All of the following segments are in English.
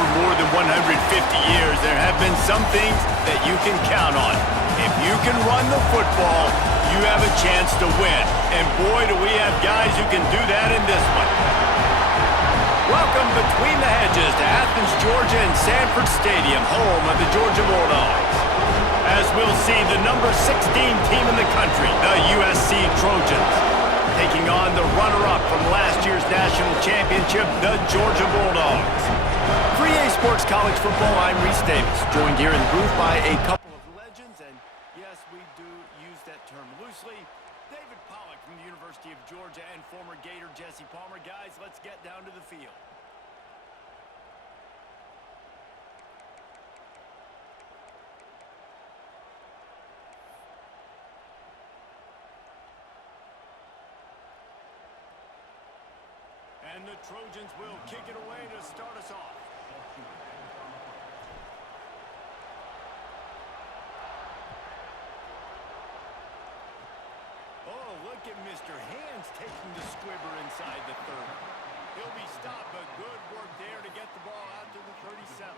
for more than 150 years, there have been some things that you can count on. If you can run the football, you have a chance to win. And boy, do we have guys who can do that in this one. Welcome between the hedges to Athens, Georgia and Sanford Stadium, home of the Georgia Bulldogs. As we'll see, the number 16 team in the country, the USC Trojans, taking on the runner-up from last year's national championship, the Georgia Bulldogs. For EA Sports College Football, I'm Reese Davis, joined here in the booth by a couple of legends, and yes, we do use that term loosely. David Pollack from the University of Georgia and former Gator Jesse Palmer. Guys, let's get down to the field. And the Trojans will kick it away to start us off. Oh, look at Mr. Hands taking the squibber inside the 30. He'll be stopped, but good work there to get the ball out to the 37.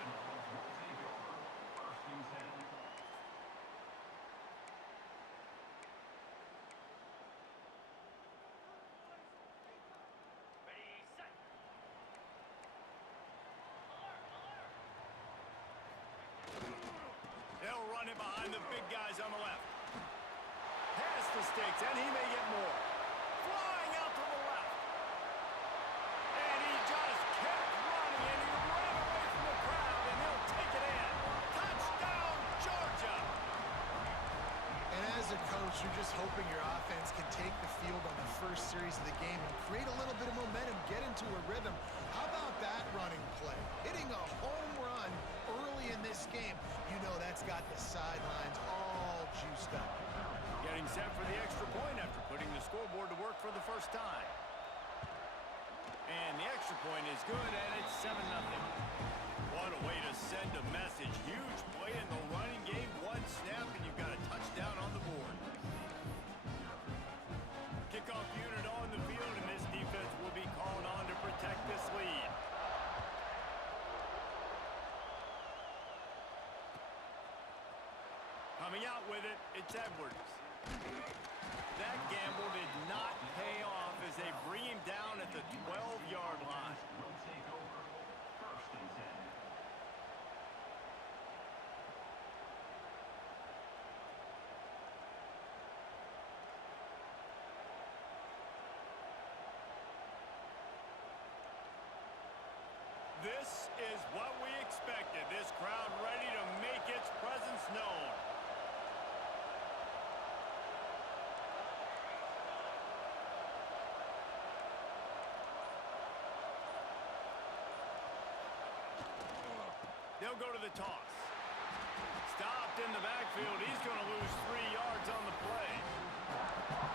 They'll run it behind the big guys on the left. Past the sticks, and he may get more. Flying out to the left. And he just kept running, and he ran away from the crowd, and he'll take it in. Touchdown, Georgia! And as a coach, you're just hoping your offense can take the field on the first series of the game and create a little bit of momentum, get into a rhythm. How about that running play? Hitting a home run early in this game. You know that's got the sidelines all juiced up. Getting set for the extra point after putting the scoreboard to work for the first time. And the extra point is good, and it's 7-0. What a way to send a message. Huge play in the running game. One snap, and you've got a touchdown on the board. Kickoff unit on the field, and this defense will be called on to protect this lead. Coming out with it, it's Edwards. That gamble did not pay off as they bring him down at the 12-yard line. This is what we expected. This crowd ready to make its presence known. They'll go to the toss. Stopped in the backfield. He's going to lose 3 yards on the play.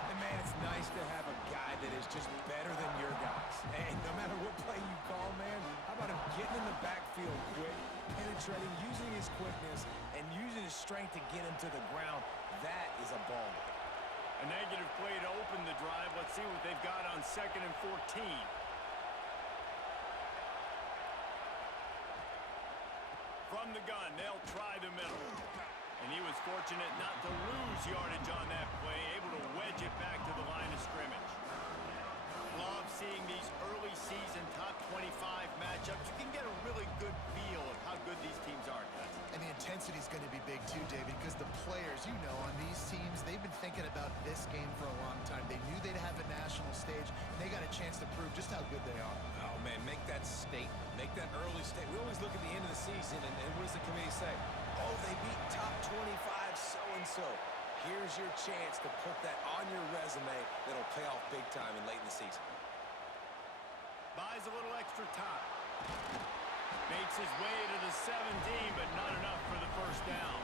And man, it's nice to have a guy that is just better than your guys. And no matter what play you call, man, how about him getting in the backfield quick, penetrating, using his quickness, and using his strength to get him to the ground? That is a ball. A negative play to open the drive. Let's see what they've got on 2nd and 14. From the gun, they'll try the middle. And he was fortunate not to lose yardage on that play, able to wedge it back to the line of scrimmage. Love seeing these early season top 25 matchups. You can get a really good feel of how good these teams are, guys. And the intensity is going to be big too, David, because the players, you know, on these teams, they've been thinking about this game for a long time. They knew they'd have a national stage, and they got a chance to prove just how good they are. Oh, man, make that statement. Make that early statement. We always look at the end of the season, and what does the committee say? Oh, they beat top 25 so-and-so. Here's your chance to put that on your resume that'll pay off big time and late in the season. Buys a little extra time. Makes his way to the 17, but not enough for the first down.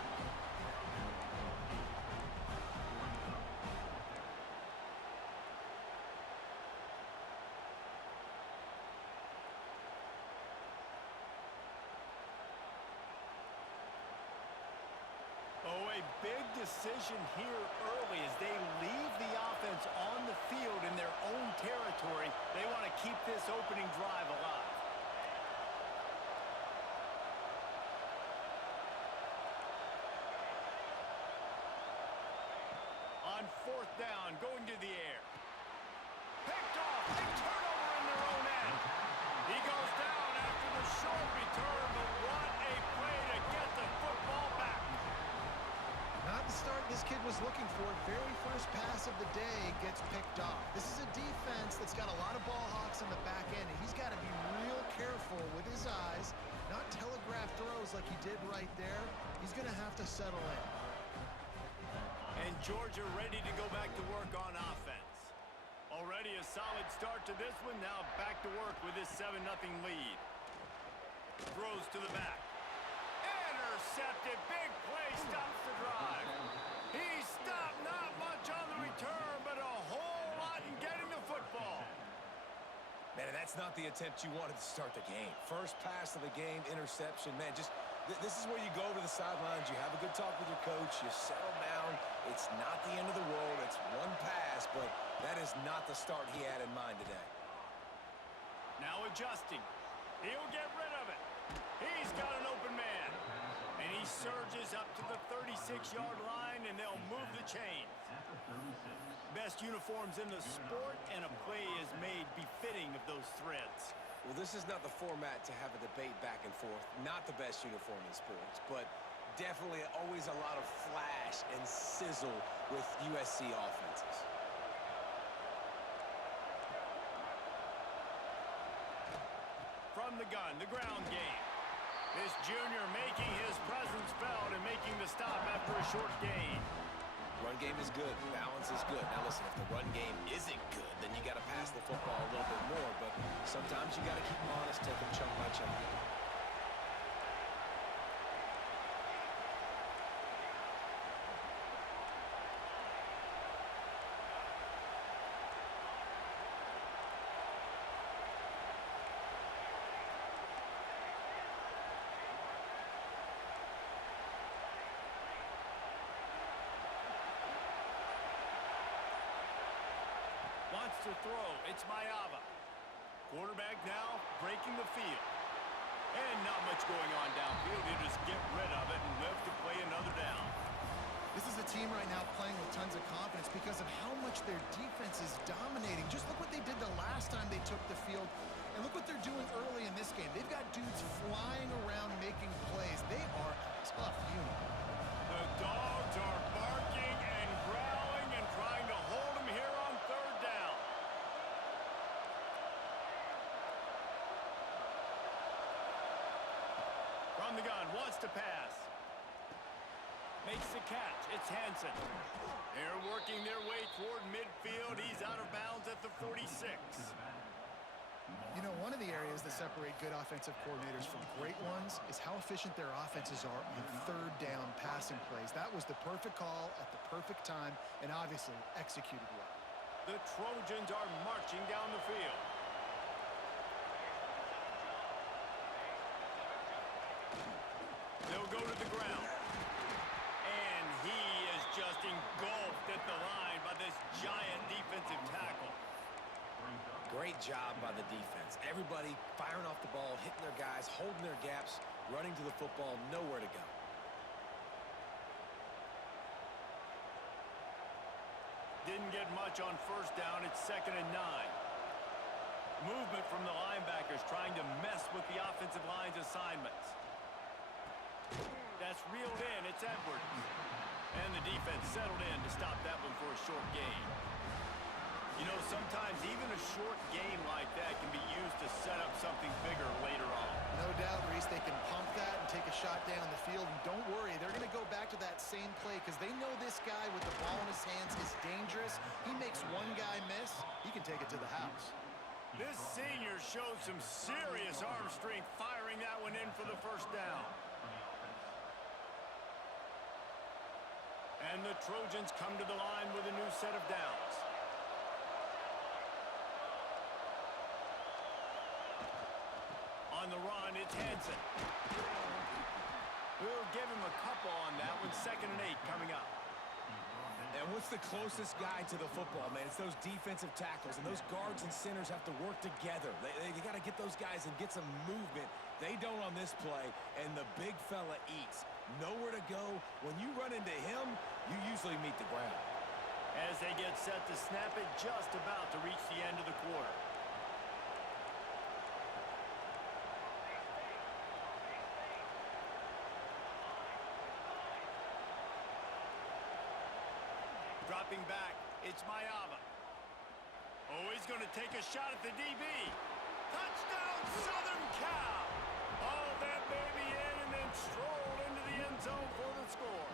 Oh, a big decision here early as they leave the offense on the field in their own territory. They want to keep this opening drive alive. on 4th down, going to the air. Picked off, a turnover in their own end. He goes down after the short return, but what a play to get the football back. Not the start this kid was looking for. Very first pass of the day gets picked off. This is a defense that's got a lot of ball hawks on the back end, and he's got to be real careful with his eyes, not telegraph throws like he did right there. He's going to have to settle in. And Georgia ready to go back to work on offense. Already a solid start to this one. Now back to work with this 7-0 lead. Throws to the back. Intercepted. Big play. Stops the drive. He stopped. Not much on the return, but a whole lot in getting the football. Man, that's not the attempt you wanted to start the game. First pass of the game, interception. Man, just this is where you go to the sidelines. You have a good talk with your coach. You settle down. It's not the end of the world. It's one pass, but that is not the start he had in mind today. Now adjusting. He'll get rid of it. He's got an open man. And he surges up to the 36-yard line, and they'll move the chains. Best uniforms in the sport, and a play is made befitting of those threads. Well, this is not the format to have a debate back and forth. Not the best uniform in sports, but definitely always a lot of flash and sizzle with USC offenses. From the gun, the ground game. This junior making his presence felt and making the stop after a short gain. Run game is good. Balance is good. Now listen, if the run game isn't good, then you got to pass the football a little bit more. But sometimes you got to keep them honest, take them chunk by chunk. Wants to throw. It's Mayava. Quarterback now breaking the field. And not much going on downfield. He'll just get rid of it and live to play another down. This is a team right now playing with tons of confidence because of how much their defense is dominating. Just look what they did the last time they took the field, and look what they're doing early in this game. They've got dudes flying around making plays. They are a tough unit. The dogs are barking and growling and trying to hold him here on 3rd down. From the gun, wants to pass. Makes the catch. It's Hansen. They're working their way toward midfield. He's out of bounds at the 46. You know, one of the areas that separate good offensive coordinators from great ones is how efficient their offenses are on 3rd down passing plays. That was the perfect call at the perfect time and obviously executed well. The Trojans are marching down the field. They'll go to the ground. And he is just engulfed at the line by this giant defensive tackle. Great job by the defense. Everybody firing off the ball, hitting their guys, holding their gaps, running to the football, nowhere to go. Didn't get much on 1st down. It's 2nd and 9. Movement from the linebackers trying to mess with the offensive line's assignments. That's reeled in. It's Edwards. And the defense settled in to stop that one for a short gain. You know, sometimes even a short game like that can be used to set up something bigger later on. No doubt, Reese, they can pump that and take a shot down the field. And don't worry, they're going to go back to that same play because they know this guy with the ball in his hands is dangerous. He makes one guy miss, he can take it to the house. This senior showed some serious arm strength firing that one in for the 1st down. And the Trojans come to the line with a new set of downs. On the run, it's Hansen. We'll give him a couple on that one. 2nd and 8 coming up. And what's the closest guy to the football, man? It's those defensive tackles, and those guards and centers have to work together. They got to get those guys and get some movement. They don't on this play, and the big fella eats. Nowhere to go. When you run into him, you usually meet the ground. as they get set to snap it just about to reach the end of the quarter. Dropping back, it's Mayava. Oh, he's going to take a shot at the DB. Touchdown, Southern Cal! Oh, that baby in and then strolled into the end zone for the score.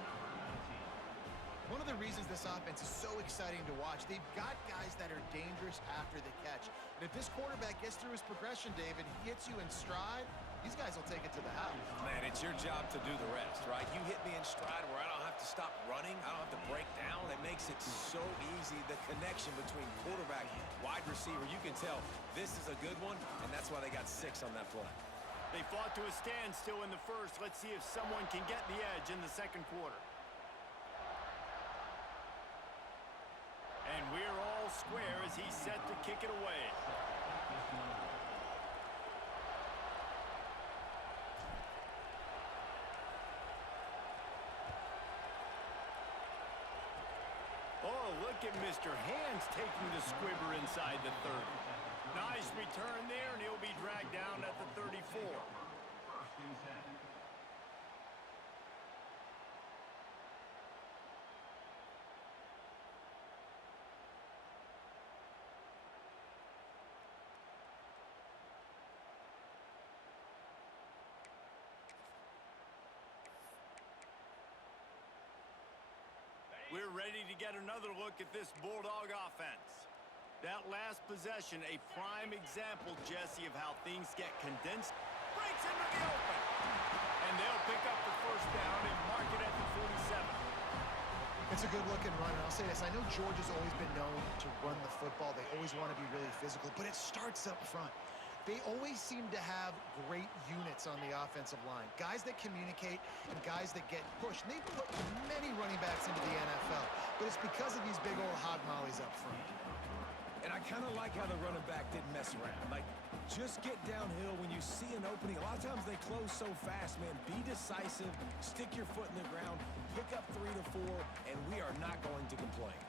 One of the reasons this offense is so exciting to watch, they've got guys that are dangerous after the catch. And if this quarterback gets through his progression, David, hits you in stride, these guys will take it to the house. Man, it's your job to do the rest, right? You hit me in stride where I don't have to stop running. I don't have to break down. It makes it so easy. The connection between quarterback, wide receiver, you can tell this is a good one, and that's why they got 6 on that play. They fought to a standstill in the first. Let's see if someone can get the edge in the second quarter. And we're all square as he's set to kick it away. Oh, look at Mr. Hands taking the squibber inside the 30. Nice return there, and he'll be dragged down at the 34. We're ready to get another look at this Bulldog offense. That last possession, a prime example, Jesse, of how things get condensed. Breaks into the open. And they'll pick up the first down and mark it at the 47. It's a good-looking run, and I'll say this. I know Georgia's always been known to run the football. They always want to be really physical, but it starts up front. They always seem to have great units on the offensive line. Guys that communicate and guys that get pushed. And they've put many running backs into the NFL, but it's because of these big old hog mollies up front. And I kind of like how the running back didn't mess around. Like, just get downhill when you see an opening. A lot of times they close so fast, man. Be decisive, stick your foot in the ground, pick up 3 to 4, and we are not going to complain.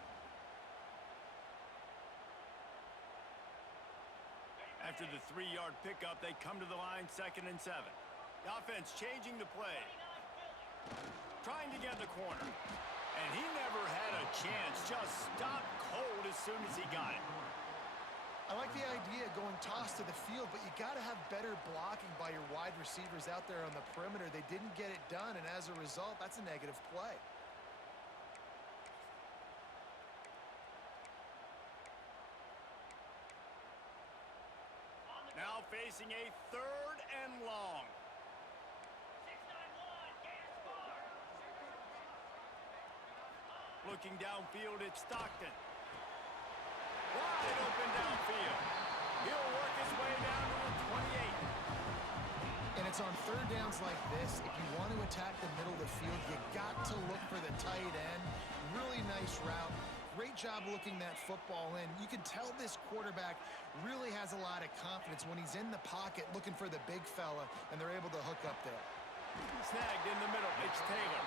After the 3-yard pickup, they come to the line 2nd and 7. The offense changing the play. Trying to get in the corner. And he never had a chance. Just stopped cold as soon as he got it. I like the idea of going toss to the field, but you got to have better blocking by your wide receivers out there on the perimeter. They didn't get it done, and as a result, that's a negative play. Now facing a 3rd and long. Looking downfield, it's Stockton. Wide open downfield. He'll work his way down to the 28. And it's on 3rd downs like this. If you want to attack the middle of the field, you got to look for the tight end. Really nice route. Great job looking that football in. You can tell this quarterback really has a lot of confidence when he's in the pocket looking for the big fella, and they're able to hook up there. Snagged in the middle. It's Taylor.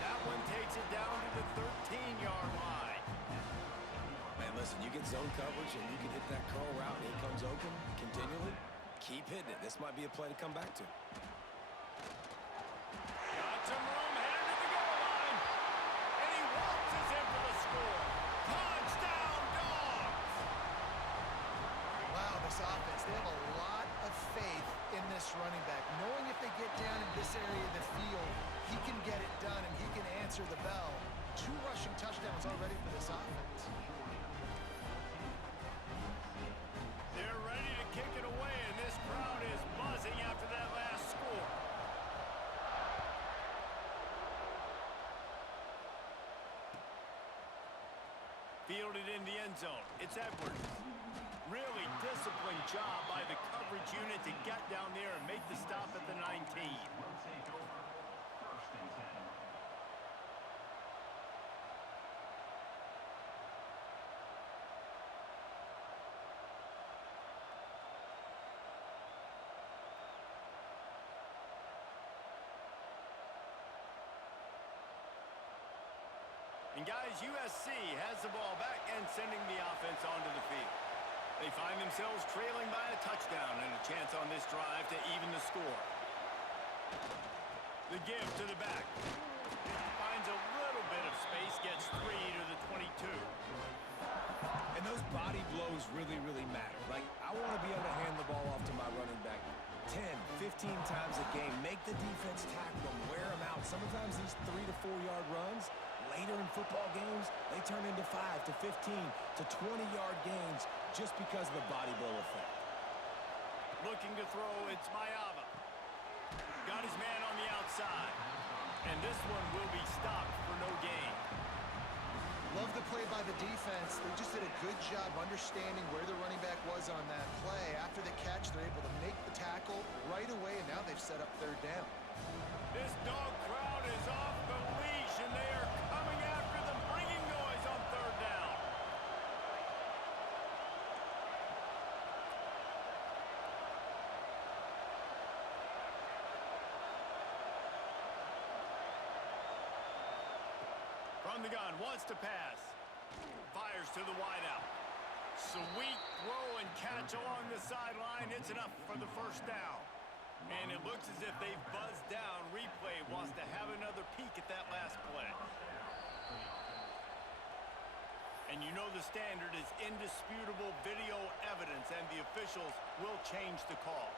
That one takes it down to the 13-yard line. Man, listen, you get zone coverage and you can hit that curl route and it comes open continually. Keep hitting it. This might be a play to come back to. Got some room, headed to the goal line. And he waltzes in for the score. Touchdown, Dogs! Wow, this offense, they have a lot of faith in this running back. Knowing if they get down in this area of the field, he can get it done and he can answer the bell. 2 rushing touchdowns already for this offense. They're ready to kick it away, and this crowd is buzzing after that last score. Fielded in the end zone. It's Edwards. Really disciplined job by the coverage unit to get down there and make the stop at the 19. And guys, USC has the ball back and sending the offense onto the field. They find themselves trailing by a touchdown and a chance on this drive to even the score. The give to the back. Finds a little bit of space, gets 3 to the 22. And those body blows really, really matter. Like, I want to be able to hand the ball off to my running back 10, 15 times a game. Make the defense tackle them, wear them out. Sometimes these 3 to 4 yard runs, later in football games, they turn into 5 to 15 to 20-yard gains just because of the body blow effect. Looking to throw, it's Mayava. Got his man on the outside. And this one will be stopped for no gain. Love the play by the defense. They just did a good job understanding where the running back was on that play. After the catch, they're able to make the tackle right away, and now they've set up third down. This dog crowd is off the leash, and they are coming after them, bringing noise on third down. From the gun, wants to pass. Fires to the wideout. Sweet throw and catch along the sideline. It's enough for the first down. And it looks as if they've buzzed down. Replay wants to have another peek at that last play. And you know the standard is indisputable video evidence, and the officials will change the call.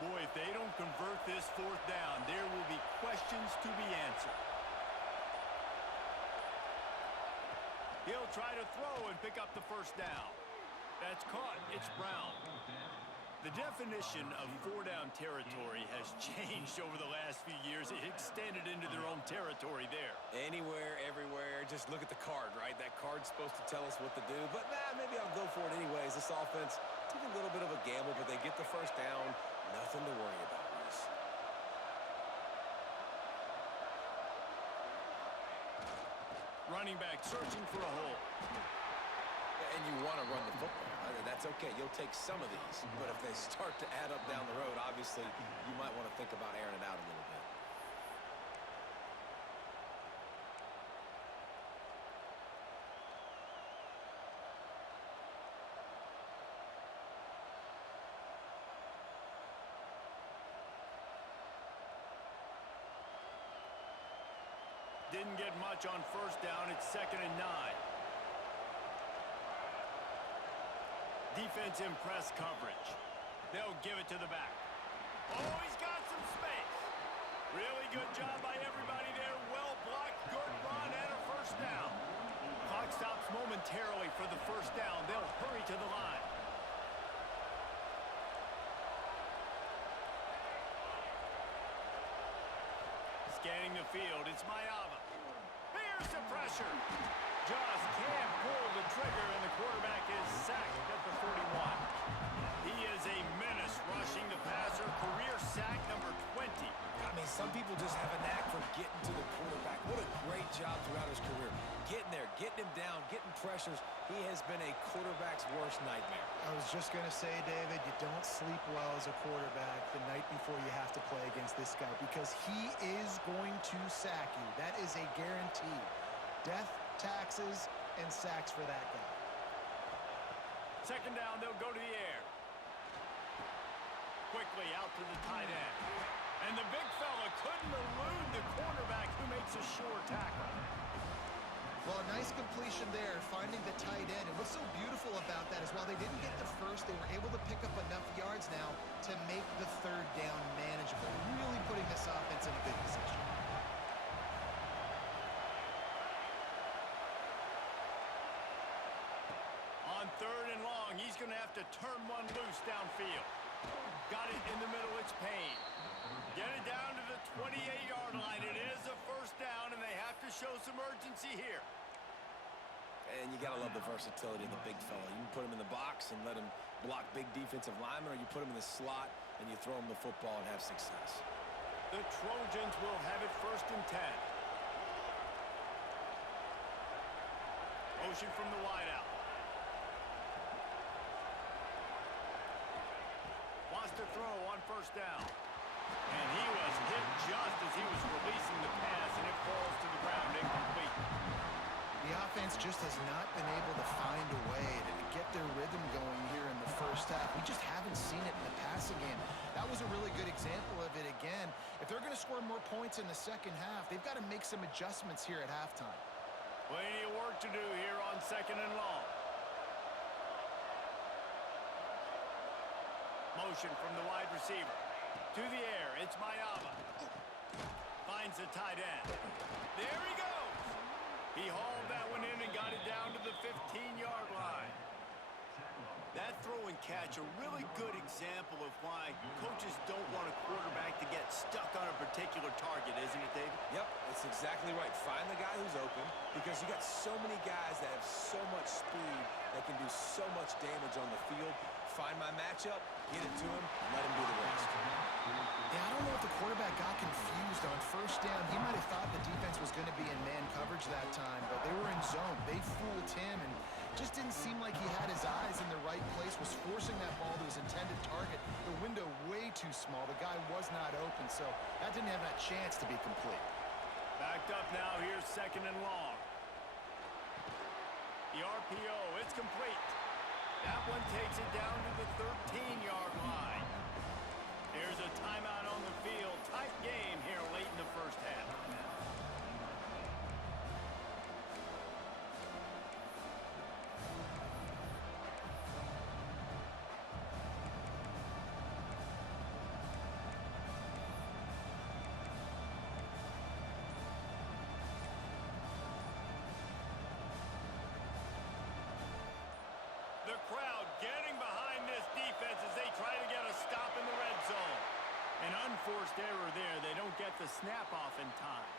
Boy, if they don't convert this fourth down, there will be questions to be answered. He'll try to throw and pick up the first down. That's caught. It's Brown. The definition of four-down territory has changed over the last few years. It extended into their own territory there. Anywhere, everywhere, just look at the card, right? That card's supposed to tell us what to do, but maybe I'll go for it anyways. This offense took a little bit of a gamble, but they get the first down. Nothing to worry about, Reese. Running back searching for a hole. And you want to run the football. That's okay. You'll take some of these. But if they start to add up down the road, obviously, you might want to think about airing it out a little bit. Didn't get much on first down. It's 2nd and 9. Defense in press coverage. They'll give it to the back. Oh, he's got some space. Really good job by everybody there. Well blocked, good run, and a first down. Clock stops momentarily for the first down. They'll hurry to the line. Scanning the field, it's Mayava. Here's the pressure. Just can't pull the trigger, and the quarterback is sacked at the 41. He is a menace rushing the passer. Career sack number 20. I mean, some people just have a knack for getting to the quarterback. What a great job throughout his career. Getting there, getting him down, getting pressures. He has been a quarterback's worst nightmare. I was just going to say, David, you don't sleep well as a quarterback the night before you have to play against this guy because he is going to sack you. That is a guarantee. Death, taxes, and sacks for that guy. 2nd down, they'll go to the air. Quickly out to the tight end. And the big fella couldn't elude the quarterback who makes a sure tackle. Well, a nice completion there, finding the tight end. And what's so beautiful about that is while they didn't get the first, they were able to pick up enough yards now to make the 3rd down manageable. Really putting this offense in a good position. On 3rd and long, he's going to have to turn one loose downfield. Got it in the middle, it's Payne. Get it down to the 28-yard line. It is a first down, and they have to show some urgency here. And you got to love the versatility of the big fella. You can put him in the box and let him block big defensive linemen, or you put him in the slot and you throw him the football and have success. The Trojans will have it 1st and 10. Motion from the wideout. Wants to throw on 1st down. And he was hit just as he was releasing the pass, and it falls to the ground incomplete. The offense just has not been able to find a way to get their rhythm going here in the first half. We just haven't seen it in the passing game. That was a really good example of it again. If they're going to score more points in the second half, they've got to make some adjustments here at halftime. Plenty of work to do here on 2nd and long. Motion from the wide receiver. To the air, it's Mayava. Finds the tight end. There he goes. He hauled that one in and got it down to the 15-yard line. That throw and catch, a really good example of why coaches don't want a quarterback to get stuck on a particular target, isn't it, David? Yep, that's exactly right. Find the guy who's open, because you got so many guys that have so much speed that can do so much damage on the field. Find my matchup, get it to him, let him do the rest. Yeah, I don't know if the quarterback got confused on 1st down. He might have thought the defense was going to be in man coverage that time, but they were in zone. They fooled him and just didn't seem like he had his eyes in the right place, was forcing that ball to his intended target. The window way too small. The guy was not open, so that didn't have that chance to be complete. Backed up now, here's 2nd and long. The RPO, it's complete. That one takes it down to the 13-yard line. There's a timeout on the field. Tight game here late in the first half. The crowd getting behind this defense as they try to get a stop in the red zone. An unforced error there. They don't get the snap off in time.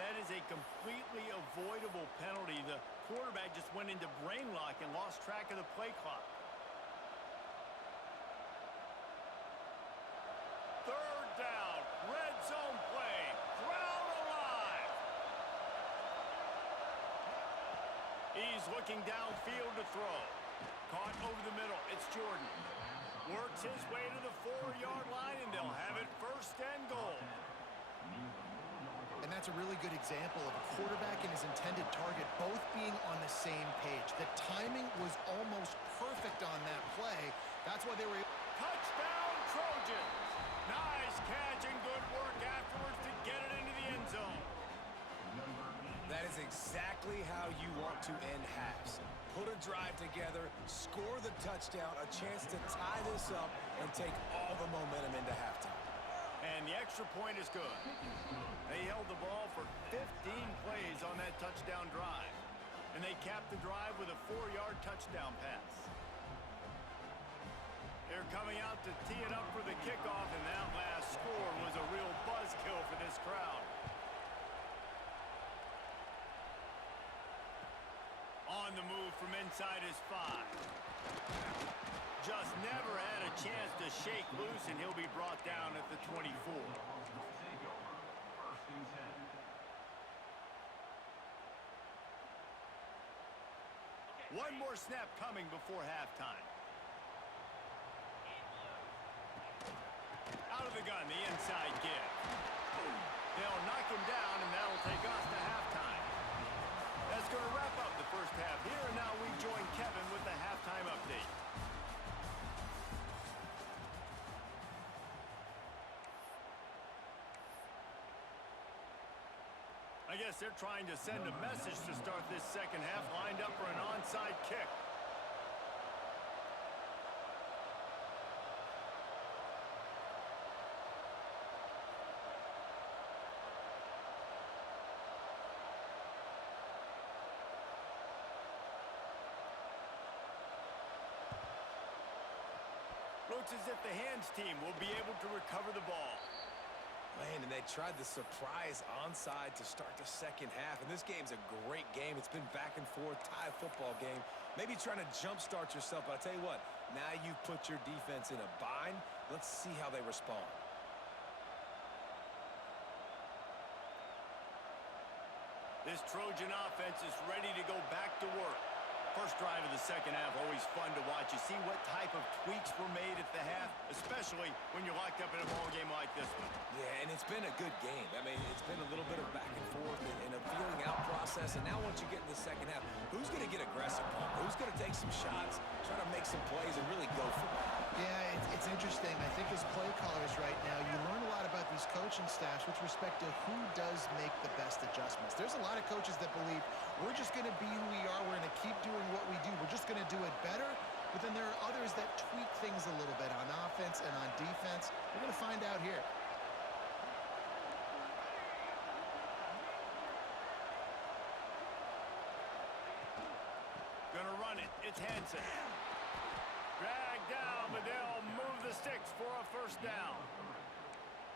That is a completely avoidable penalty. The quarterback just went into brain lock and lost track of the play clock. 3rd down, red zone play. Crowd alive. He's looking downfield to throw. Caught over the middle. It's Jordan. Works his way to the 4-yard line, and they'll have it 1st and goal. And that's a really good example of a quarterback and his intended target both being on the same page. The timing was almost perfect on that play. That's why they were able. Touchdown, Trojans. Nice catch and good work afterwards to get it into the end zone. That is exactly how you want to end halves. Put a drive together, score the touchdown, a chance to tie this up, and take all the momentum into halftime. And the extra point is good. They held the ball for 15 plays on that touchdown drive. And they capped the drive with a 4-yard touchdown pass. They're coming out to tee it up for the kickoff, and that last score was a real buzzkill for this crowd. On the move from inside his 5. Just never had a chance to shake loose, and he'll be brought down at the 24. One more snap coming before halftime. Out of the gun, the inside give. They'll knock him down, and that'll take us to halftime. That's going to wrap up the first half here, and now we join Kevin with the halftime update. I guess they're trying to send a message to start this second half, lined up for an onside kick. Looks as if the hands team will be able to recover the ball. Man, and they tried the surprise onside to start the second half. And this game's a great game. It's been back and forth, tie football game. Maybe trying to jumpstart yourself, but I tell you what, now you've put your defense in a bind. Let's see how they respond. This Trojan offense is ready to go back to work. First drive of the second half, always fun to watch. You see what type of tweaks were made at the half, especially when you're locked up in a ball game like this one. Yeah, and it's been a good game. I mean, it's been a little bit of back and forth and a feeling out process. And now once you get in the second half, who's going to get aggressive, Paul? Who's going to take some shots, try to make some plays, and really go for it? Yeah, it's interesting. I think as play callers right now, you learn a lot about these coaching staffs with respect to who does make the best adjustments. There's a lot of coaches that believe we're just going to be who we are. We're going to keep doing what we do. We're just going to do it better. But then there are others that tweak things a little bit on offense and on defense. We're going to find out here. Gonna run it. It's Hansen. Drag down, but they'll move the sticks for a first down.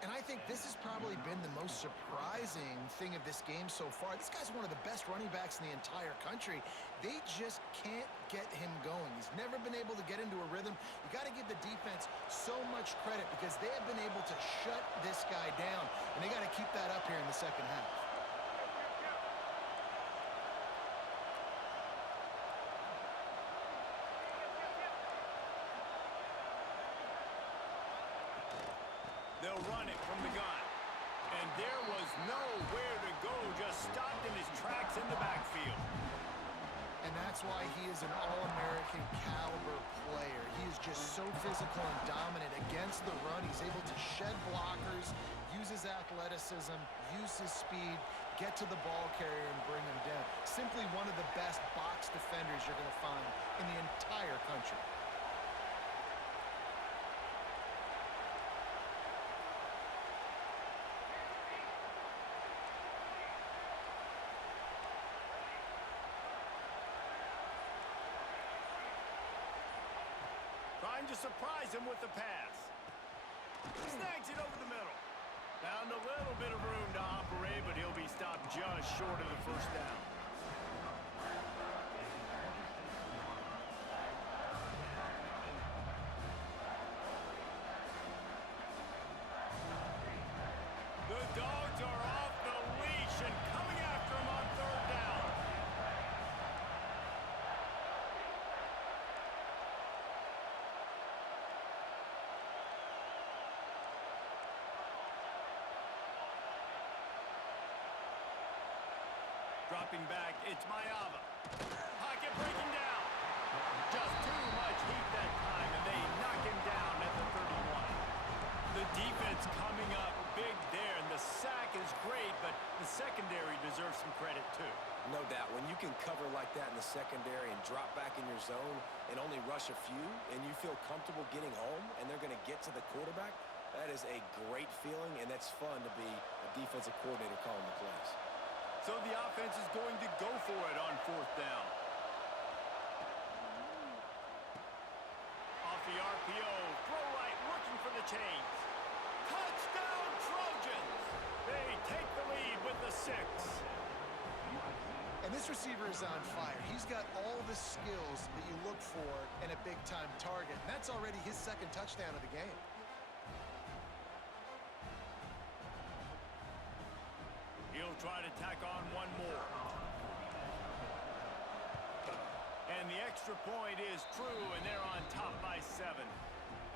And I think this has probably been the most surprising thing of this game so far. This guy's one of the best running backs in the entire country. They just can't get him going. He's never been able to get into a rhythm. You got to give the defense so much credit because they have been able to shut this guy down. And they got to keep that up here in the second half. They'll run it from the gun. And there was nowhere to go, just stopped in his tracks in the backfield. And that's why he is an All-American caliber player. He is just so physical and dominant against the run. He's able to shed blockers, use his athleticism, use his speed, get to the ball carrier and bring him down. Simply one of the best box defenders you're going to find in the entire country. Trying to surprise him with the pass. Snags it over the middle. Found a little bit of room to operate, but he'll be stopped just short of the first down. The Dogs are off the leash and coming after him on third down. Dropping back, it's Mayava. Pocket breaking down. Just too much heat that time, and they knock him down at the 31. The defense coming up big there, and the sack is great, but the secondary deserves some credit too. No doubt. When you can cover like that in the secondary and drop back in your zone and only rush a few, and you feel comfortable getting home, and they're going to get to the quarterback, that is a great feeling, and that's fun to be a defensive coordinator calling the plays. So the offense is going to go for it on fourth down. Off the RPO, throw right, looking for the chains. Touchdown Trojans! They take the lead with the 6. And this receiver is on fire. He's got all the skills that you look for in a big-time target. And that's already his second touchdown of the game. He'll try to tack on one more. And the extra point is true, and they're on top by 7.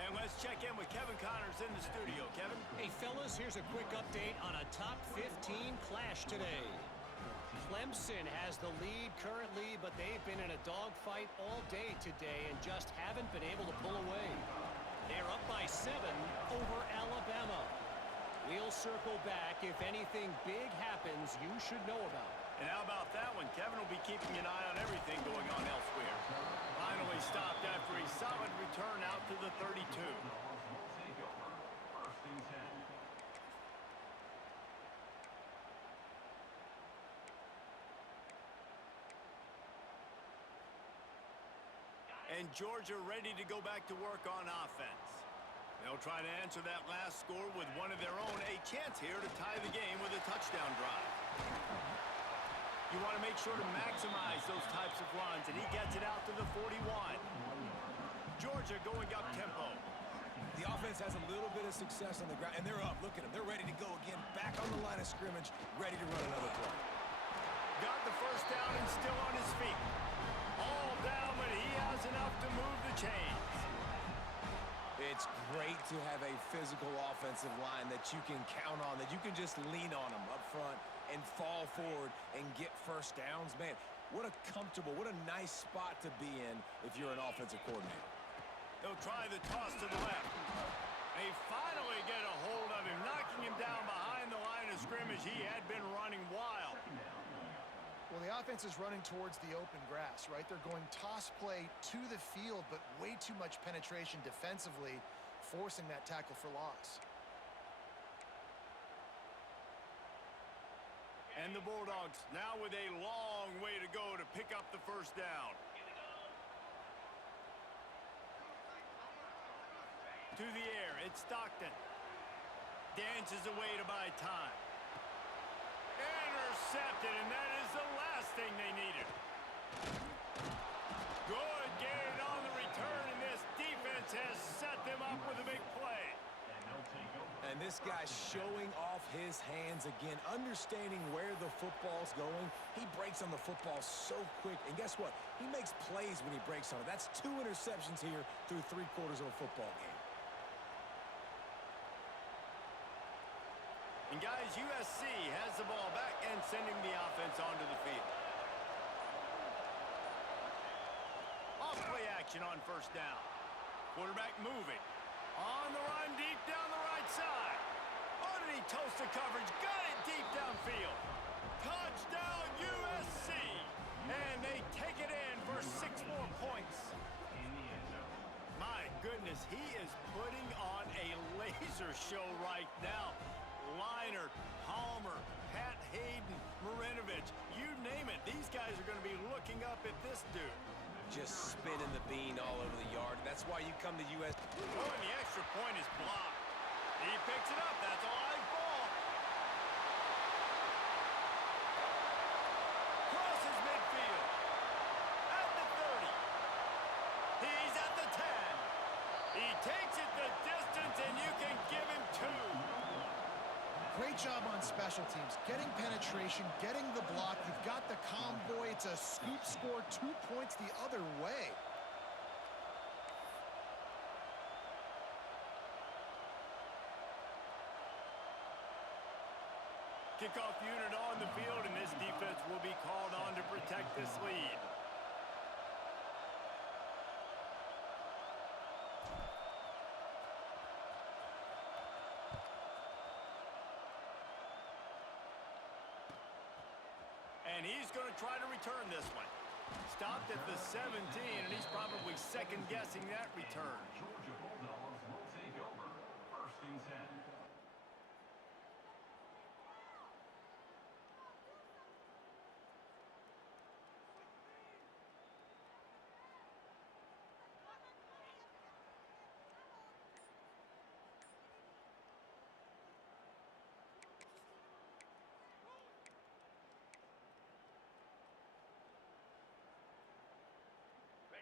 And let's check in with Kevin Connors in the studio. Kevin? Hey, fellas, here's a quick update on a top 15 clash today. Clemson has the lead currently, but they've been in a dogfight all day today and just haven't been able to pull away. They're up by 7 over Alabama. We'll circle back. If anything big happens, you should know about it. And how about that one? Kevin will be keeping an eye on everything going on elsewhere. Finally stopped after a solid return out to the 32. And Georgia ready to go back to work on offense. They'll try to answer that last score with one of their own. A chance here to tie the game with a touchdown drive. You want to make sure to maximize those types of runs, and he gets it out to the 41. Georgia going up tempo. The offense has a little bit of success on the ground, and they're up. Look at them. They're ready to go again. Back on the line of scrimmage, ready to run another play. Got the first down and still on his feet. All down, but he has enough to move the chains. It's great to have a physical offensive line that you can count on, that you can just lean on them up front and fall forward and get first downs. Man, what a comfortable, what a nice spot to be in if you're an offensive coordinator. They'll try the toss to the left. They finally get a hold of him, knocking him down behind the line of scrimmage. He had been running wild. Well, the offense is running towards the open grass, right? They're going toss play to the field, but way too much penetration defensively, forcing that tackle for loss. And the Bulldogs now with a long way to go to pick up the first down. To the air, it's Stockton. Dances away to buy time. Intercepted, and that is the last thing they needed. Good gain on the return, and this defense has set them up with a big play. And this guy showing off his hands again, understanding where the football's going. He breaks on the football so quick, and guess what? He makes plays when he breaks on it. That's 2 interceptions here through 3 quarters of a football game. And guys, USC has the ball back and sending the offense onto the field. Off play action on first down. Quarterback moving. On the run, deep down the right side. Oh, did he toast the coverage? Got it deep downfield. Touchdown USC. And they take it in for 6 more points. My goodness, he is putting on a laser show right now. Liner, Palmer, Pat Hayden, Marinovich, you name it. These guys are going to be looking up at this dude. Just spinning the bean all over the yard. That's why you come to USC. Oh, and the extra point is blocked. He picks it up. That's a live ball. Crosses midfield. At the 30. He's at the 10. He takes it the distance, and you can give him 2. Great job on special teams, getting penetration, getting the block. You've got the convoy. It's a scoop score, 2 points the other way. Kickoff unit on the field, and this defense will be called on to protect this lead. And he's going to try to return this one. Stopped at the 17, and he's probably second-guessing that return. Georgia Bulldogs will take over. 1st and 10.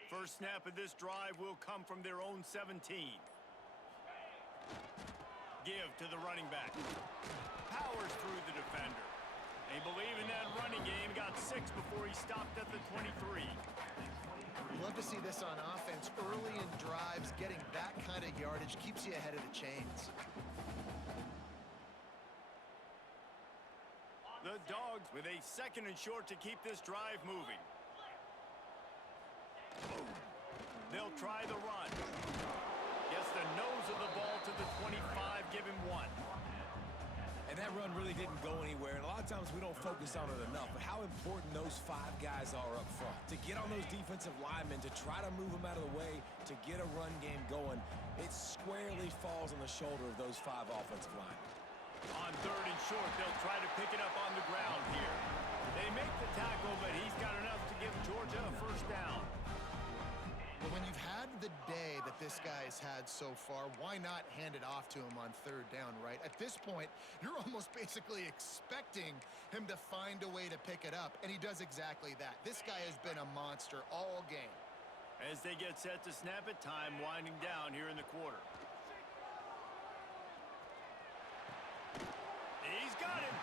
First snap of this drive will come from their own 17. Give to the running back. Powers through the defender. They believe in that running game. Got 6 before he stopped at the 23. You love to see this on offense. Early in drives, getting that kind of yardage keeps you ahead of the chains. The Dogs with a 2nd and short to keep this drive moving. They'll try the run. Gets the nose of the ball to the 25, give him 1. And that run really didn't go anywhere. And a lot of times we don't focus on it enough. But how important those 5 guys are up front. To get on those defensive linemen, to try to move them out of the way, to get a run game going, it squarely falls on the shoulder of those 5 offensive linemen. On 3rd and short, they'll try to pick it up on the ground here. They make the tackle, but he's got enough to give Georgia a first down. But when you've had the day that this guy has had so far, why not hand it off to him on third down, right? At this point, you're almost basically expecting him to find a way to pick it up, and he does exactly that. This guy has been a monster all game. As they get set to snap it, time winding down here in the quarter. He's got him.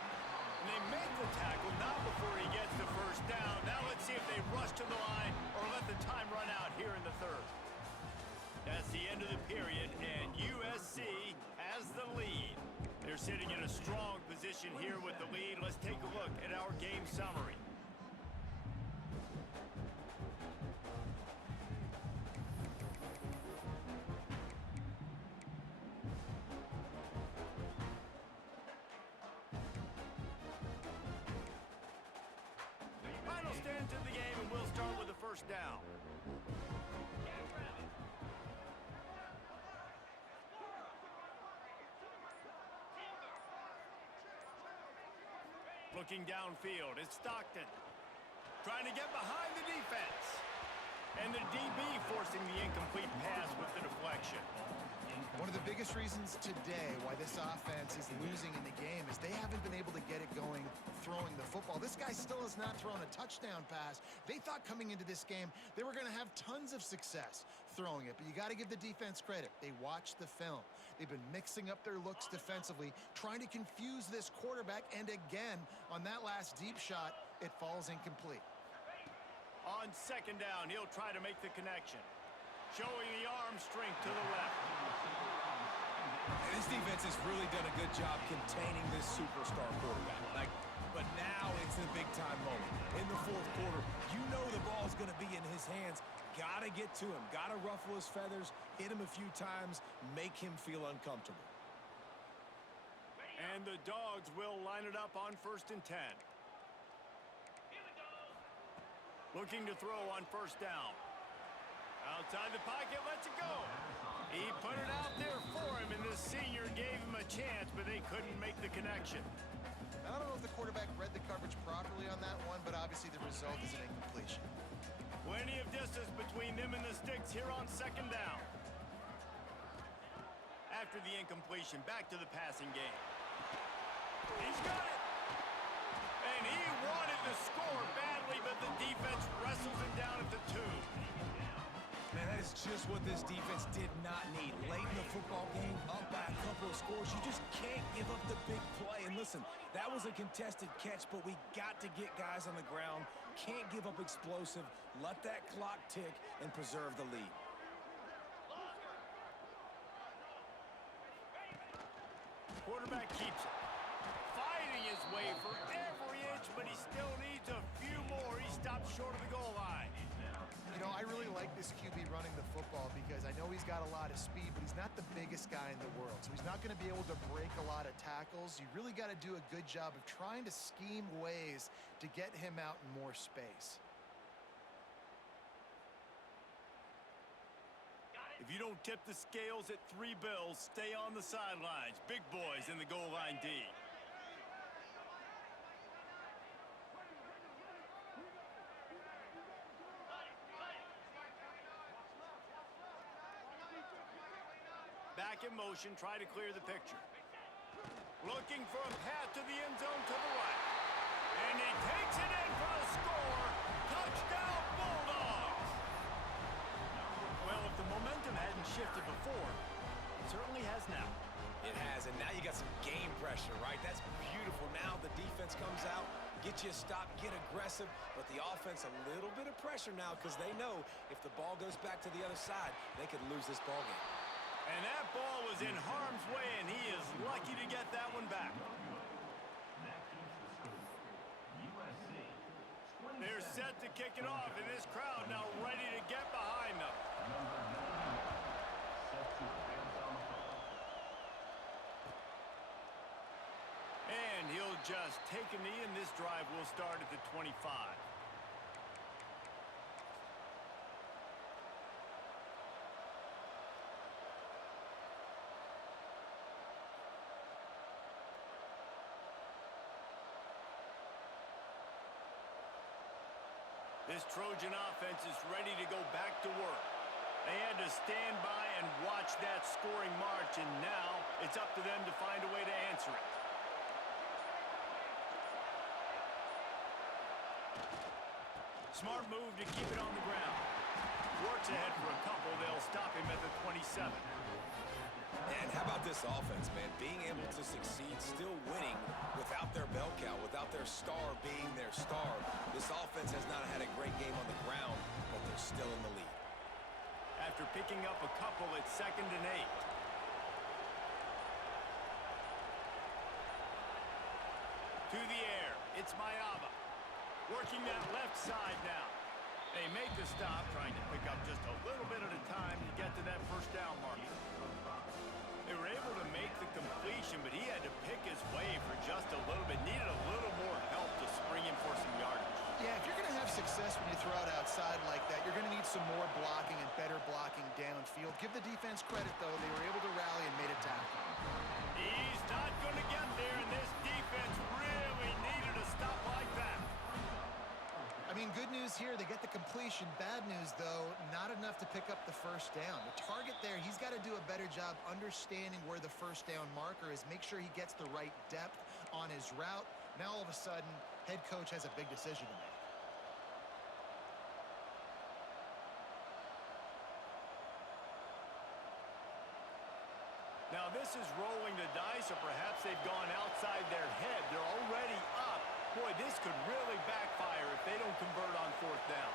And they make the tackle not before he gets the first down. Now let's see if they rush to the line or let the time run out here in the third. That's the end of the period, and USC has the lead. They're sitting in a strong position here with the lead. Let's take a look at our game summary. Final stands of the game, and we'll start with the first down. Looking downfield, it's Stockton. Trying to get behind the defense. And the DB forcing the incomplete pass with the deflection. One of the biggest reasons today why this offense is losing in the game is they haven't been able to get it going throwing the football. This guy still has not thrown a touchdown pass. They thought coming into this game they were going to have tons of success throwing it, but you got to give the defense credit. They watched the film. They've been mixing up their looks defensively, trying to confuse this quarterback, and again, on that last deep shot, it falls incomplete. On second down, he'll try to make the connection. Showing the arm strength to the left. And this defense has really done a good job containing this superstar quarterback. But now it's a big-time moment. In the fourth quarter, you know the ball's going to be in his hands. Got to get to him. Got to ruffle his feathers, hit him a few times, make him feel uncomfortable. And the Dogs will line it up on 1st and 10. Looking to throw on first down. Outside the pocket, lets it go. He put it out there for him, and the senior gave him a chance, but they couldn't make the connection. I don't know if the quarterback read the coverage properly on that one, but obviously the result is an incompletion. Plenty of distance between them and the sticks here on second down. After the incompletion, back to the passing game. He's got it. And he wanted to score badly, but the defense wrestles him down at the 2. Man, that is just what this defense did not need. Late in the football game, up by a couple of scores, you just can't give up the big play. And listen, that was a contested catch, but we got to get guys on the ground. Can't give up explosive. Let that clock tick and preserve the lead. Quarterback keeps it. Fighting his way for every inch, but he still needs a few more. He stops short of the goal line. You know, I really like this QB running the football because I know he's got a lot of speed, but he's not the biggest guy in the world. So he's not going to be able to break a lot of tackles. You really got to do a good job of trying to scheme ways to get him out in more space. If you don't tip the scales at 3 bills, stay on the sidelines. Big boys in the goal line D. Back in motion, try to clear the picture. Looking for a path to the end zone to the right. And he takes it in for the score. Touchdown, Bulldogs! Well, if the momentum hadn't shifted before, it certainly has now. It has, and now you got some game pressure, right? That's beautiful. Now the defense comes out, get you a stop, get aggressive, but the offense a little bit of pressure now because they know if the ball goes back to the other side, they could lose this ball game. And that ball was in harm's way, and he is lucky to get that one back. They're set to kick it off, and this crowd now ready to get behind them. And he'll just take a knee, and this drive will start at the 25. This Trojan offense is ready to go back to work. They had to stand by and watch that scoring march, and now it's up to them to find a way to answer it. Smart move to keep it on the ground. Works ahead for a couple. They'll stop him at the 27. And how about this offense, man? Being able to succeed, still winning without their bell cow, without their star being their star. This offense has not had a great game on the ground, but they're still in the lead. After picking up a couple, it's 2nd and 8. To the air, it's Mayava. Working that left side now. They make the stop, trying to pick up just a little bit at a time to get to that first down mark. They were able to make the completion, but he had to pick his way for just a little bit. Needed a little more help to spring him for some yardage. Yeah, if you're going to have success when you throw it outside like that, you're going to need some more blocking and better blocking downfield. Give the defense credit, though. They were able to rally and made a tackle. He's not going to get there, and this defense really needed a stop like that. I mean, good news here, they get the completion. Bad news, though, not enough to pick up the first down. The target there, he's got to do a better job understanding where the first down marker is, make sure he gets the right depth on his route. Now, all of a sudden, head coach has a big decision to make. Now, this is rolling the dice, or perhaps they've gone outside their head. They're already up. Boy, this could really backfire if they don't convert on 4th down.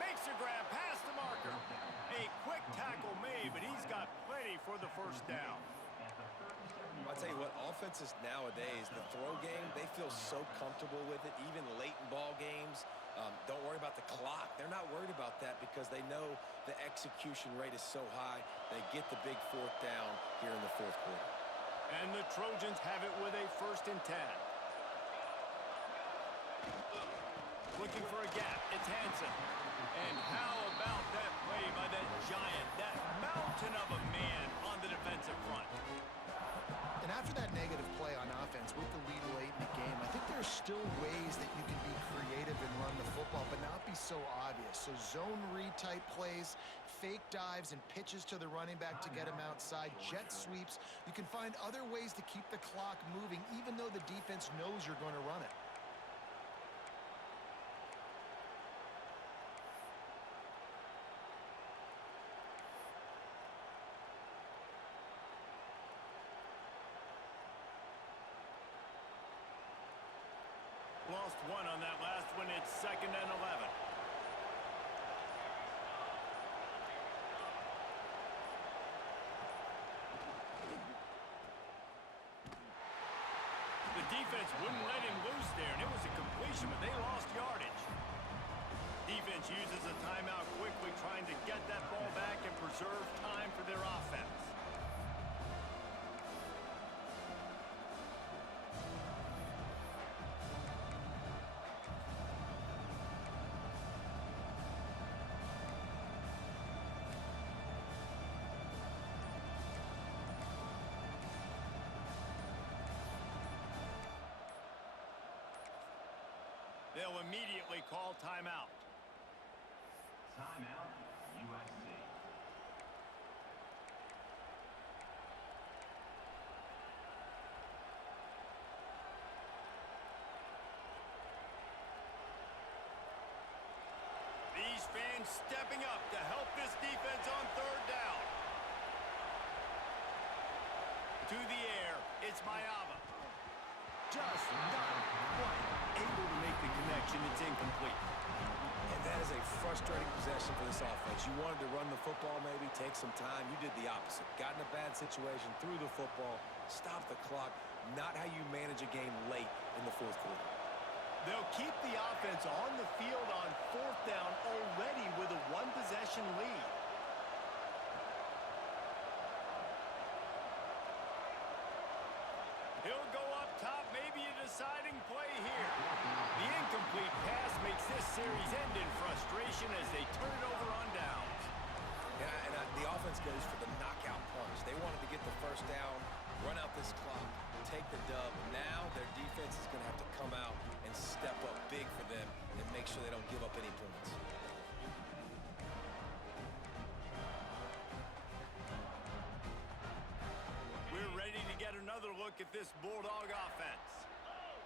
Makes a grab past the marker. A quick tackle made, but he's got plenty for the first down. I'll tell you what, offenses nowadays, the throw game, they feel so comfortable with it, even late in ball games. Don't worry about the clock. They're not worried about that because they know the execution rate is so high. They get the big 4th down here in the 4th quarter. And the Trojans have it with a 1st and 10. Looking for a gap. It's Hansen. And how about that play by that giant, that mountain of a man on the defensive front? And after that negative play on offense with the lead late in the game, I think there's still ways that you can be creative and run the football, but not be so obvious. So zone read type plays, fake dives, and pitches to the running back to get him outside, jet sweeps. You can find other ways to keep the clock moving, even though the defense knows you're going to run it. Lost one on that last one. It's 2nd and 11. The defense wouldn't let him loose there, and it was a completion, but they lost yardage. Defense uses a timeout quickly, trying to get that ball back and preserve time for their offense. They'll immediately call timeout. Timeout, USC. These fans stepping up to help this defense on 3rd down. To the air, it's Mayava. Just not quite able to make the connection. It's incomplete. And that is a frustrating possession for this offense. You wanted to run the football, maybe take some time. You did the opposite. Got in a bad situation, threw the football, stopped the clock. Not how you manage a game late in the 4th quarter. They'll keep the offense on the field on 4th down already with a 1-possession lead. He'll go up top, maybe a deciding play here. The incomplete pass makes this series end in frustration as they turn it over on downs. Yeah, and the offense goes for the knockout punch. They wanted to get the first down, run out this clock, take the dub. Now their defense is going to have to come out and step up big for them and make sure they don't give up any points. at this Bulldog offense.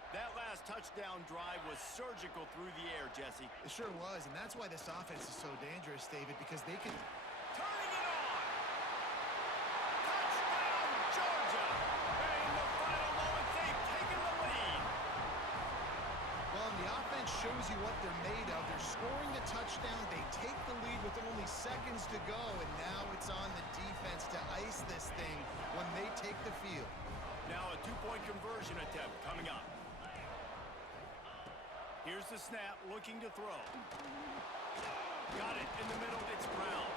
That last touchdown drive was surgical through the air, Jesse. It sure was, and that's why this offense is so dangerous, David, because they can... Turning it on! Touchdown, Georgia! And in the final moments, they've taken the lead. Well, and the offense shows you what they're made of. They're scoring the touchdown. They take the lead with only seconds to go, and now it's on the defense to ice this thing when they take the field. Now a two-point conversion attempt coming up. Here's the snap, looking to throw. Got it in the middle, it's Brown.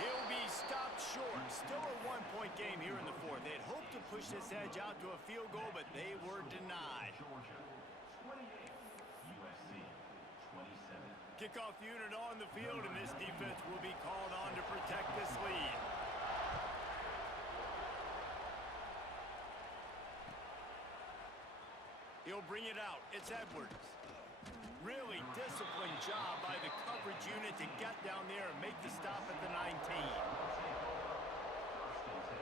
He'll be stopped short. Still a one-point game here in the fourth. They'd hoped to push this edge out to a field goal, but they were denied. Georgia 28, USC 27. Kickoff unit on the field, and this defense will be called on to protect this lead. He'll bring it out. It's Edwards. Really disciplined job by the coverage unit to get down there and make the stop at the 19. First and 10.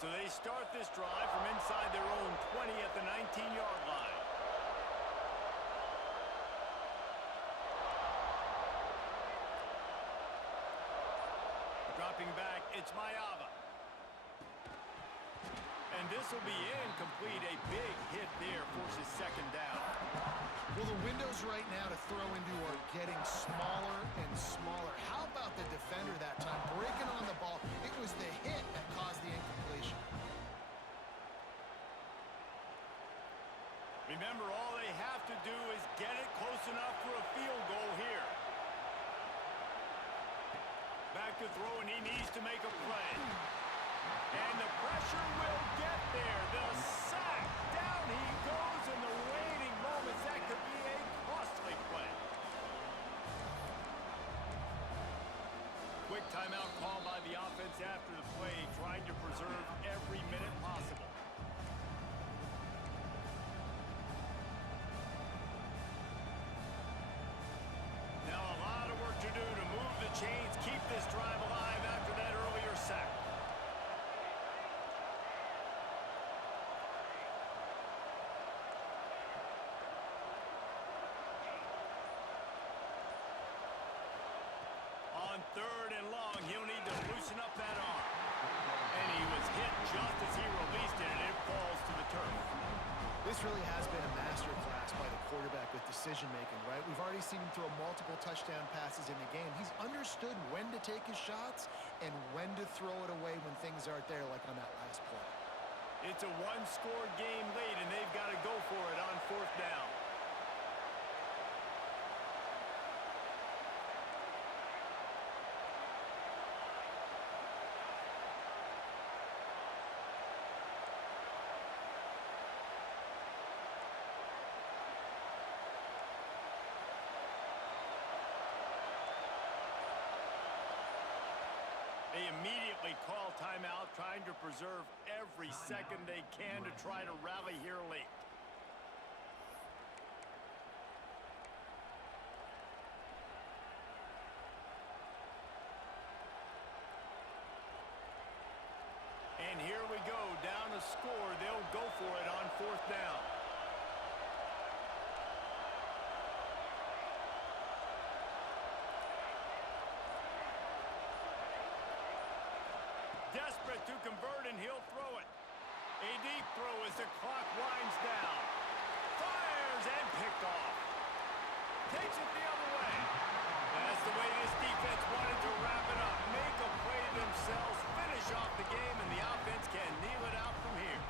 So they start this drive from inside their own 20 at the 19-yard line. Dropping back, it's Mayava. And this will be incomplete. A big hit there forces second down. Well, the windows right now to throw into are getting smaller and smaller. How about the defender that time breaking on the ball? It was the hit that caused the incompletion. Remember, all they have to do is get it close enough for a field goal here. Back to throw, and he needs to make a play. And the pressure will get there. The sack. Down he goes in the waiting moments. That could be a costly play. Quick timeout call by the offense after the play, trying to preserve every minute possible. Now a lot of work to do to move the chains, keep this drive alive after that earlier sack. On third and long, he'll need to loosen up that arm. And he was hit just as he released it, and it falls to the turf. This really has been a masterclass by the quarterback with decision-making, right? We've already seen him throw multiple touchdown passes in the game. He's understood when to take his shots and when to throw it away when things aren't there, like on that last play. It's a one-score game lead, and they've got to go for it on fourth down. They immediately call timeout, trying to preserve every second they can to try to rally here late. And here we go, down a score. They'll go for it on fourth down. Desperate to convert, and he'll throw it. A deep throw as the clock winds down. Fires and picked off. Takes it the other way. That's the way this defense wanted to wrap it up. Make a play themselves, finish off the game, and the offense can kneel it out from here.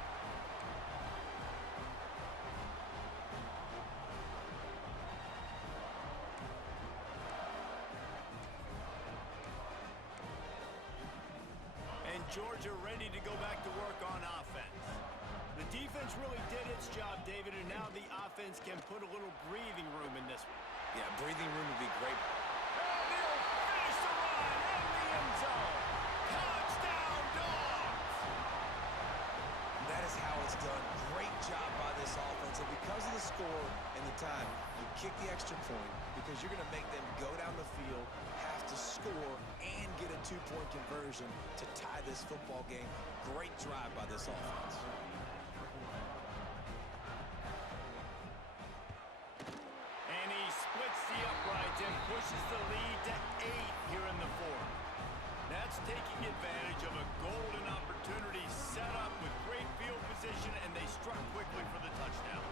Georgia ready to go back to work on offense. The defense really did its job, David, and now the offense can put a little breathing room in this one. Yeah, breathing room would be great. And they'll finish the run in the end zone. Touchdown, Dogs! That is how it's done. Great job by this offense, and because of the score, is you're going to make them go down the field, have to score, and get a two-point conversion to tie this football game. Great drive by this offense. And he splits the uprights and pushes the lead to 8 here in the fourth. That's taking advantage of a golden opportunity set up with great field position, and they struck quickly for the touchdown.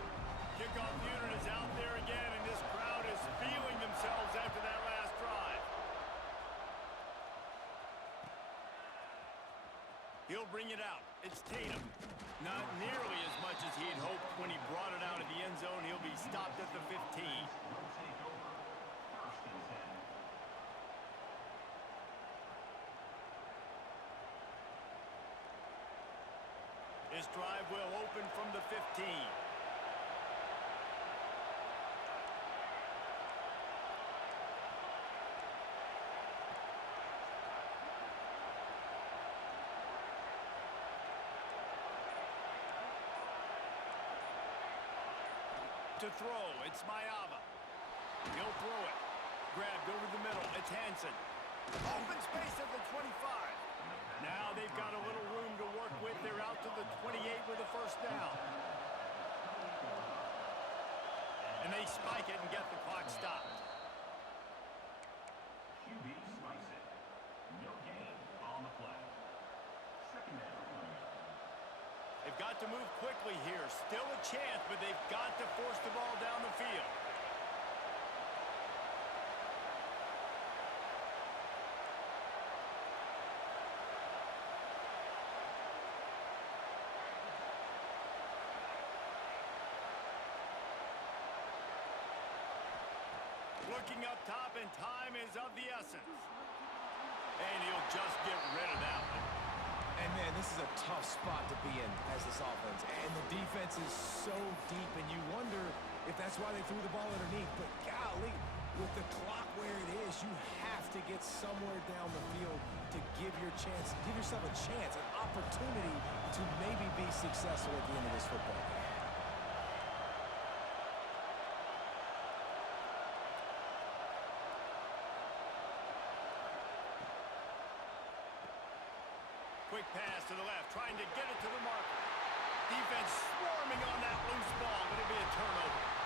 Kickoff unit is out there again, and this crowd is feeling themselves after that last drive. He'll bring it out. It's Tatum. Not nearly as much as he'd hoped when he brought it out of the end zone. He'll be stopped at the 15. Will take over. First and 10. This drive will open from the 15. To throw, it's Mayava. He'll throw it. Grabbed over the middle, it's Hansen. Open space at the 25. Now they've got a little room to work with. They're out to the 28 with a first down. And they spike it and get the clock stopped. QB spikes it. No gain on the play. Second down. They've got to move quickly here. Still a chance, but they've got to force the ball down the field. Looking up top, and time is of the essence. And he'll just get rid of that one. And, man, this is a tough spot to be in as this offense. And the defense is so deep, and you wonder if that's why they threw the ball underneath. But, golly, with the clock where it is, you have to get somewhere down the field to give yourself a chance, an opportunity to maybe be successful at the end of this football game. Quick pass to the left, trying to get it to the marker. Defense swarming on that loose ball, but it'll be a turnover.